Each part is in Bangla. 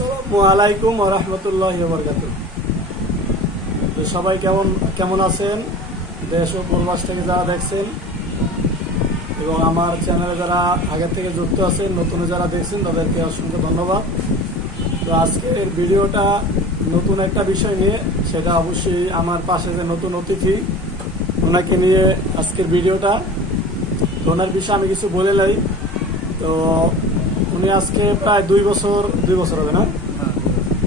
আসসালামু আলাইকুম ওয়া রাহমাতুল্লাহি ওয়া বারাকাতুহু। তো সবাই কেমন আছেন? দেশ ও প্রবাস থেকে যারা দেখছেন এবং আমার চ্যানেলে যারা আগে থেকে যুক্ত আছেন, নতুন যারা দেখছেন তাদেরকে অসংখ্য ধন্যবাদ। তো আজকের ভিডিওটা নতুন একটা বিষয় নিয়ে, সেটা অবশ্যই আমার পাশে যে নতুন অতিথি ওনাকে নিয়ে আজকের ভিডিওটা। তো ওনার বিষয়ে আমি কিছু বলে নাই। তো উনি আজকে প্রায় 2 বছর হবে না,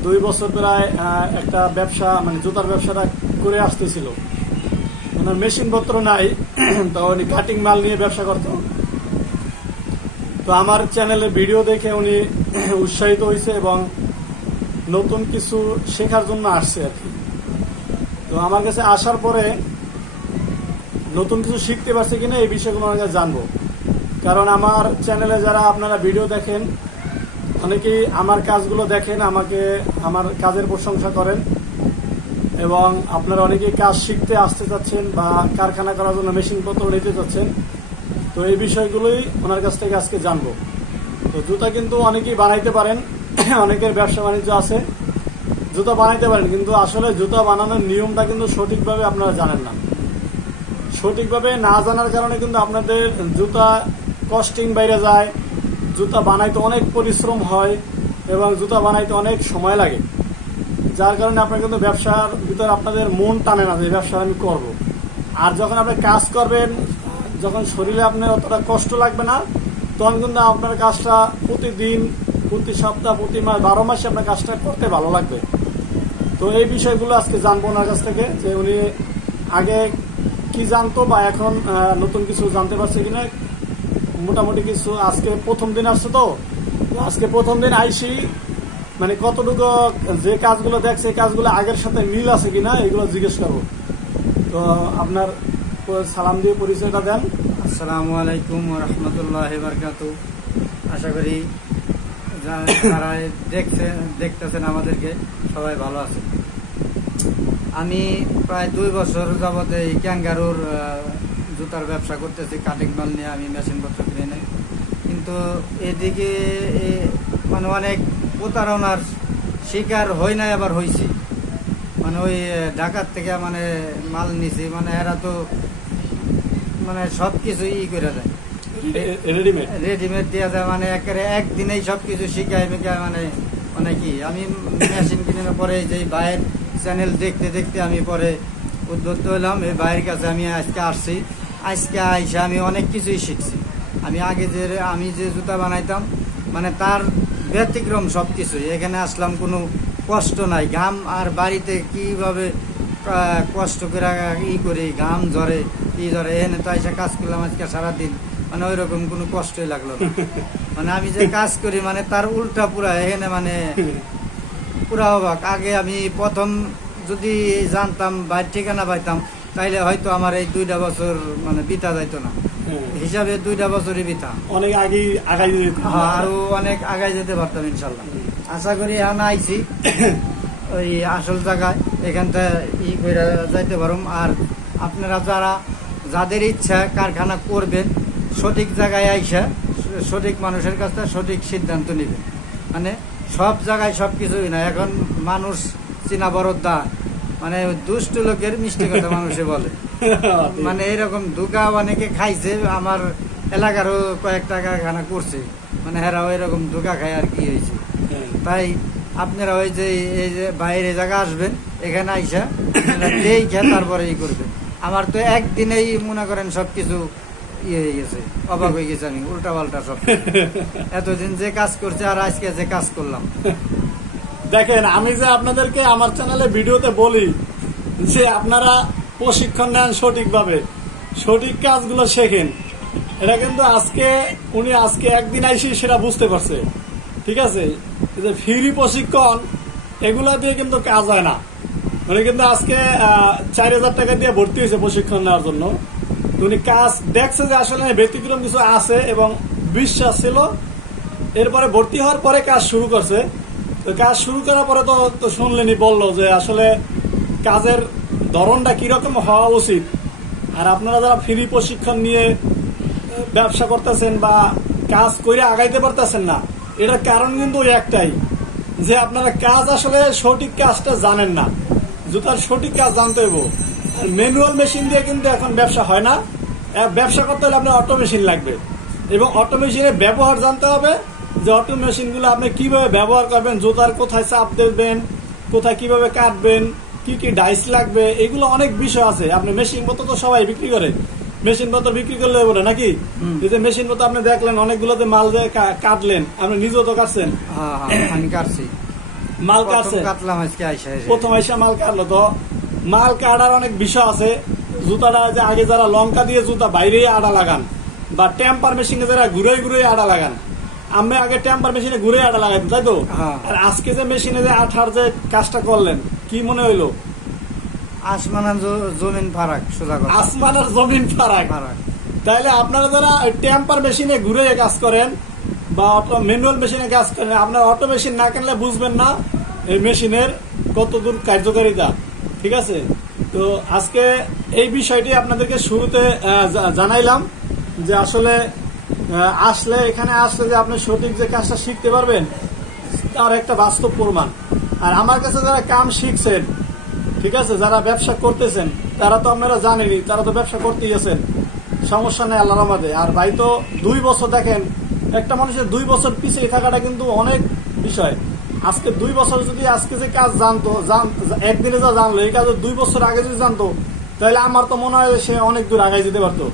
2 বছর প্রায় একটা ব্যবসা, মানে জুতার ব্যবসাটা করে আসতেছিল। ওনার মেশিনপত্র নাই, তো উনি কাটিং মাল নিয়ে ব্যবসা করত। তো আমার চ্যানেলে ভিডিও দেখে উনি উৎসাহিত হয়েছে এবং নতুন কিছু শেখার জন্য আসছে আর কি। তো আমার কাছে আসার পরে নতুন কিছু শিখতে পারছে কিনা এই বিষয়গুলো আমার কাছে জানবো। কারণ আমার চ্যানেলে যারা আপনারা ভিডিও দেখেন, অনেকেই আমার কাজগুলো দেখেন, আমার কাজের প্রশংসা করেন এবং আপনারা অনেকেই কাজ শিখতে আসতে চাচ্ছেন বা কারখানা করার জন্য মেশিনপত্র নিতে চাচ্ছেন। তো এই বিষয়গুলোই ওনার কাছ থেকে আজকে জানবো। তো জুতা কিন্তু অনেকেই বানাইতে পারেন, অনেকের ব্যবসা বাণিজ্য আছে, জুতা বানাইতে পারেন, কিন্তু আসলে জুতা বানানোর নিয়মটা কিন্তু সঠিকভাবে আপনারা জানেন না। সঠিকভাবে না জানার কারণে কিন্তু আপনাদের জুতা কস্টিং বাইরে যায়, জুতা বানাইতে অনেক পরিশ্রম হয় এবং জুতা বানাইতে অনেক সময় লাগে। যার কারণে আপনার কিন্তু ব্যবসার ভিতরে আপনাদের মন টানে না যে ব্যবসা আমি করবো। আর যখন আপনি কাজ করবেন, যখন শরীরে আপনার অতটা কষ্ট লাগবে না, তখন কিন্তু আপনার কাজটা প্রতিদিন, প্রতি সপ্তাহ, প্রতি মাস, 12 মাসে আপনার কাজটা করতে ভালো লাগবে। তো এই বিষয়গুলো আজকে জানবো ওনার কাছ থেকে, যে উনি আগে কি জানতো বা এখন নতুন কিছু জানতে পারছে কিনা, মোটামুটি কিছু। আজকে প্রথম দিন আসছে, তো আজকে প্রথম দিন আইসি, মানে কতটুকু যে কাজগুলো দেখছে এই কাজগুলো আগের সাথে মিল আছে কিনা এগুলো জিজ্ঞেস করবো। তো আপনার সালাম দিয়ে পরিচয়টা দেন। আসসালামু আলাইকুম ওয়া রাহমাতুল্লাহি ওয়া বারাকাতুহু। আশা করি যারা দেখতেছেন আমাদেরকে সবাই ভালো আছে। আমি প্রায় 2 বছর যাবত এই ক্যাঙ্গারুর জুতার ব্যবসা করতেছি। কাটিং মাল নিয়ে আমি মেশিনপত্র কিনে নেই, কিন্তু এদিকে মানে অনেক প্রতারণার শিকার হই নাই, আবার হয়েছি। মানে ওই ঢাকার থেকে মানে মাল নিছি, মানে এরা তো মানে সবকিছু করে দেয়, রেডিমেড দিয়ে দেয়, মানে একদিনেই সবকিছু শিখায় মিখায়। মানে কি আমি মেশিন কিনে পরে যে ভাইয়ের চ্যানেল দেখতে দেখতে আমি পরে উদ্বুদ্ধ হলাম। এই ভাইয়ের কাছে আমি আজকে আসছি। আজকে আইসা আমি অনেক কিছুই শিখছি। আমি আগে আমি যে জুতা বানাইতাম, মানে তার ব্যতিক্রম সবকিছুই। এখানে আসলাম, কোনো কষ্ট নাই, ঘাম আর বাড়িতে কিভাবে কষ্ট করে করি, ঘাম ঝরে এনে তো এসে কাজ করলাম আজকে সারাদিন, মানে ওই রকম কোনো কষ্টই লাগলো না। মানে আমি যে কাজ করি মানে তার উল্টা পুরা এখানে, মানে পুরা অবাক। আগে আমি প্রথম যদি জানতাম, বাইর ঠিকানা পাইতাম, তাইলে হয়তো আমার এই 2টা বছর মানে বিতা যাইতো না, হিসাবে 2টা বছরই বিতা, অনেক আগে আরো অনেক আগাই যেতে পারতাম ইনশাল্লাহ। আশা করি এখন আইছি ওই আসল জায়গায়, এখানটা করে যাইতে পারুম। আর আপনারা যাদের ইচ্ছা কারখানা করবেন, সঠিক জায়গায় আইসা সঠিক মানুষের কাছে সঠিক সিদ্ধান্ত নেবেন। মানে সব জায়গায় সবকিছুই না। এখন মানুষ চিনা বরদা, মানে দুষ্ট লোকের মিষ্টি কথা মানুষে বলে, মানে এরকম ধোঁকা অনেকে খাইছে। আমার এলাকারও কয়েকটা কারখানা করছে, মানে হেরাও এরকম ধোঁকা খায় আর কি হয়েছে। তাই আপনারা ওই যে এই যে বাইরে জায়গা আসবেন, এখানে আইসা দেখে তারপরে করবেন। আমার তো একদিনেই মনে করেন সবকিছু হয়ে গেছে, অবাক হয়ে গেছে আমি, উল্টা পাল্টা সব। এতদিন যে কাজ করছে আর আজকে যে কাজ করলাম। দেখেন, আমি যে আপনাদেরকে আমার চ্যানেলে ভিডিওতে বলি যে আপনারা প্রশিক্ষণ নেন সঠিকভাবে, সঠিক কাজগুলো শেখেন, এটা কিন্তু উনি আজকে একদিন আইসি সেটা বুঝতে পারছে। ঠিক আছে, যে ফ্রি প্রশিক্ষণ এগুলা দিয়ে কিন্তু কাজ হয় না। উনি কিন্তু আজকে 4000 টাকা দিয়ে ভর্তি হয়েছে প্রশিক্ষণ নেওয়ার জন্য। উনি কাজ দেখছে যে আসলে ব্যতিক্রম কিছু আছে এবং বিশ্বাস ছিল। এরপরে ভর্তি হওয়ার পরে কাজ শুরু করছে। তো কাজ শুরু করার পরে তো শুনলেনি, বললো যে আসলে কাজের ধরনটা কিরকম হওয়া উচিত। আর আপনারা যারা ফ্রি প্রশিক্ষণ নিয়ে ব্যবসা করতেছেন বা কাজ করে আগাইতে পারতেছেন না, এটার কারণ কিন্তু একটাই, যে আপনারা কাজ আসলে সঠিক কাজটা জানেন না। জুতার সঠিক কাজ জানতে হইব। ম্যানুয়াল মেশিন দিয়ে কিন্তু এখন ব্যবসা হয় না। ব্যবসা করতে হলে আপনার অটো মেশিন লাগবে এবং অটো মেশিনের ব্যবহার জানতে হবে, যে অটো মেশিন গুলো আপনি কিভাবে ব্যবহার করবেন, জুতার কোথায় চাপ দেবেন, কোথায় কিভাবে কাটবেন, কি কি ডাইস লাগবে, এগুলো অনেক বিষয় আছে। আপনি মেশিন পত্র তো সবাই বিক্রি করে, মেশিন পত্র বিক্রি করলে বলে নাকি, যে মেশিন পত্র আপনি দেখলেন অনেকগুলোতে মাল দিয়ে কাটলেন, আপনি নিজেও তো কাটছেন। আমি কাটছি, মাল কাটছে, প্রথম আইসা মাল কাটলো। তো মাল কাটার অনেক বিষয় আছে। জুতাটা যে আগে যারা লঙ্কা দিয়ে জুতা বাইরে আড়া লাগান বা টেম্পার মেশিনে যারা ঘুরে ঘুরে আড়া লাগান, আমি আগে টেম্পার মেশিনে ঘুরে আড়া লাগাইতাম, তাই তো? আর আজকে যে মেশিনে যে আঠার যে কাজটা করলেন, কি মনে হইলো? আসমান আর জমিন ফারাক, সোজা কথা, আসমান আর জমিন ফারাক। তাইলে আপনারা যারা টেম্পার মেশিনে ঘুরে কাজ করেন বা ম্যানুয়াল মেশিনে কাজ করেন, আপনার অটো মেশিন না কিনলে বুঝবেন না এই মেশিনের কতদূর কার্যকারিতা। ঠিক আছে? তো আজকে এই বিষয়টি আপনাদেরকে শুরুতে জানাইলাম, যে আসলে আসলে এখানে আসলে যে আপনি সঠিক যে কাজটা শিখতে পারবেন তার একটা বাস্তব প্রমাণ। আর আমার কাছে যারা কাম শিখছেন, ঠিক আছে, যারা ব্যবসা করতেছেন, তারা তো আপনারা জানেনই, তারা তো ব্যবসা করতেই আছেন, সমস্যা নেই আল্লাহর রহমতে। আর ভাই তো 2 বছর, দেখেন একটা মানুষের 2 বছর পিছিয়ে থাকাটা কিন্তু অনেক বিষয়। আজকে 2 বছর যদি আজকে যে কাজ জানতো, একদিনে যা জানলো, এই কাজ 2 বছর আগে যদি জানতো, তাহলে আমার তো মনে হয় সে অনেক দূর আগে যেতে পারতো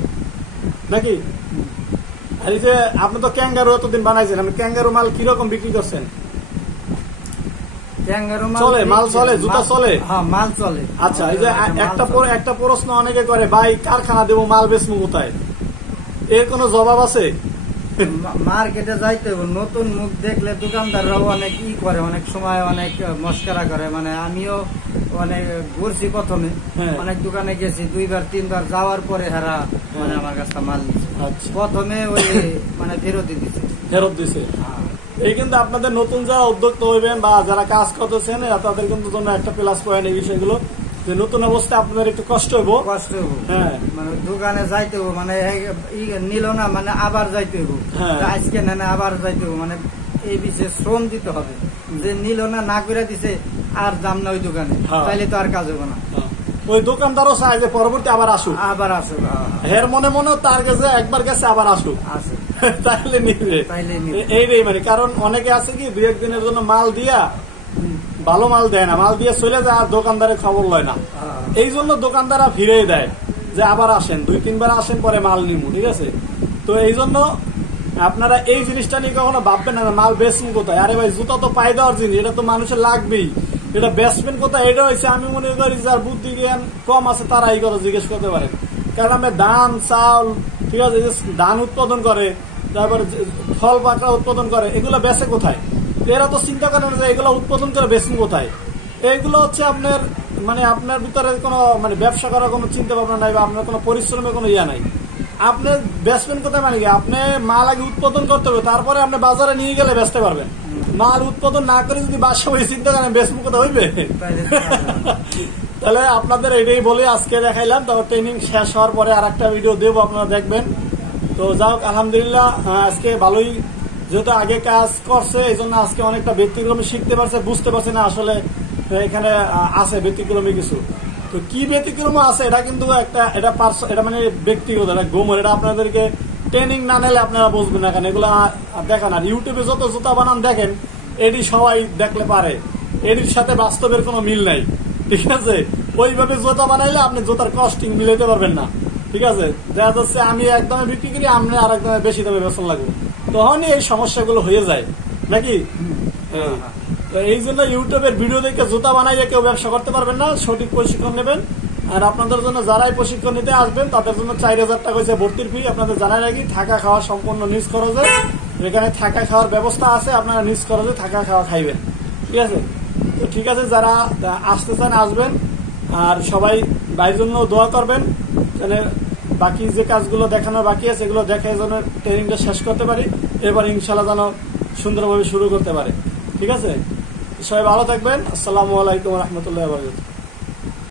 নাকি। আর এই যে আপনি তো ক্যাঙ্গারু এতদিন বানাইছেন, আপনি ক্যাঙ্গারু মাল কিরকম বিক্রি করছেন? চলে, মাল চলে, জুতা চলে, মাল চলে। আচ্ছা, এই যে একটা প্রশ্ন অনেকে করে, ভাই কারখানা দেবো, মাল বেচবো কোথায়? এর কোনো জবাব আছে? মার্কেটে যাইতে নতুন মুখ দেখলে দোকানদাররাও অনেক করে, অনেক সময় অনেক মস্করা করে। মানে আমিও অনেক ঘুরছি, প্রথমে অনেক দোকানে গেছি, 2বার 3বার যাওয়ার পরে হেরা মানে আমার কাছে মাল প্রথমে ওই মানে ফেরত দিছে। এই কিন্তু আপনাদের নতুন যারা উদ্যোক্তা হইবেন বা যারা কাজ করতেছেন, তাদের কিন্তু জন্য একটা প্লাস পয়েন্ট এই বিষয়গুলো, যে নতুন অবস্থায় আপনাদের একটু কষ্ট হইব। হ্যাঁ, মানে দোকানে যাইতে হবো, মানে নিল না, মানে আবার যাইতে হবো, আজকে না আবার যাইতে হবো, মানে এই বিষয়ে শ্রম দিতে হবে। যে নিল না করে দিছে আর দাম না ওই দোকানে, তাইলে তো আর কাজ হবো না। ওই দোকানদারও চায় যে পরবর্তী আবার আসুক, হের মনে মনেও তার কাছে একবার গেছে আবার আসুক, তাইলে নিবে। এইটাই মানে, কারণ অনেকে আছে কি 2-1 দিনের জন্য মাল দিয়া ভালো মাল দেয় না, মাল দিয়ে চলে যায় আর দোকানদারের খবর লয় না। এই জন্য দোকানদাররা ফিরে দেয় যে আবার আসেন, 2-3 বার আসেন, পরে মাল নিবো। ঠিক আছে? তো এই জন্য আপনারা এই জিনিসটা নিয়ে কখনো ভাববেন না মাল বেচবেন কোথায়। আরে ভাই, জুতা তো পায়ে দেওয়ার জিনিস, এটা তো মানুষের লাগবেই, এটা বেচবেন কোথায়? এটা হয়েছে, আমি মনে করি যার বুদ্ধি জ্ঞান কম আছে তারা এই কথা জিজ্ঞেস করতে পারেন। কারণ আমরা ধান, চাউল, ঠিক আছে, ধান উৎপাদন করে, তারপরে ফল পাকড়া উৎপাদন করে, এগুলো বেচে কোথায়? এরা তো চিন্তা করেন যে এগুলো উৎপাদন করে বেচবেন কোথায়। এইগুলো হচ্ছে আপনার মানে আপনার ভিতরে কোনো মানে ব্যবসা করার কোনো চিন্তা ভাবনা নাই বা আপনার কোনো পরিশ্রমের কোনো ইয়া নাই। আপনি বেচবেন কোথায় মানে কি, আপনি মাল আগে উৎপাদন করতে হবে, তারপরে আপনি বাজারে নিয়ে গেলে বেচতে পারবেন। মাল উৎপাদন না করে যদি বাসা ওই চিন্তা করেন বেচবো কোথায়, হইবে? তাহলে আপনাদের এটাই বলে আজকে দেখাইলাম। তো ট্রেনিং শেষ হওয়ার পরে আর একটা ভিডিও দেবো, আপনারা দেখবেন। তো যাই হোক, আলহামদুলিল্লাহ আজকে ভালোই, যেহেতু আগে কাজ করছে এই জন্য আজকে অনেকটা ব্যতিক্রমী শিখতে পারছে, বুঝতে পারছে না আসলে এখানে আছে ব্যতিক্রমী কিছু। তো কি ব্যতিক্রম আছে এটা কিন্তু এটা মানে ব্যক্তিগত, এটা গোমর, এটা আপনাদেরকে ট্রেনিং না নিলে আপনারা বুঝবেন না। কেন এগুলো দেখেন, আর ইউটিউবে যত জুতা বানান দেখেন, এটি সবাই দেখলে পারে, এটির সাথে বাস্তবের কোনো মিল নাই। ঠিক আছে? ওইভাবে জুতা বানাইলে আপনি জুতার কস্টিং মিলাইতে পারবেন না। ঠিক আছে? দেখা যাচ্ছে আমি একদমে বিক্রি করি, আপনি আর একদমে বেশি দামে বেতন লাগবে, তখনই এই সমস্যাগুলো হয়ে যায় নাকি। এই জন্য ইউটিউবের ভিডিও দেখে জুতা বানাইলে কেউ ব্যবসা করতে পারবেন না, সঠিক প্রশিক্ষণ নেবেন। আর আপনাদের জন্য যারাই প্রশিক্ষণ নিতে আসবেন তাদের জন্য 4000 টাকা হয়েছে ভর্তির ফি। আপনাদের জানাই রাখি, থাকা খাওয়া সম্পূর্ণ নিজ খরচে, এখানে থাকা খাওয়ার ব্যবস্থা আছে, আপনারা নিজ খরচে থাকা খাওয়া খাইবেন। ঠিক আছে? তো ঠিক আছে, যারা আসতে চান আসবেন, আর সবাই ভাইয়ের জন্য দোয়া করবেন, তাহলে বাকি যে কাজগুলো দেখানোর বাকি আছে এগুলো দেখে যেন ট্রেনিংটা শেষ করতে পারি, এবার ইনশাল্লাহ যেন সুন্দরভাবে শুরু করতে পারে। ঠিক আছে? সবাই ভালো থাকবেন। আসসালামু আলাইকুম রহমতুল্লাহ।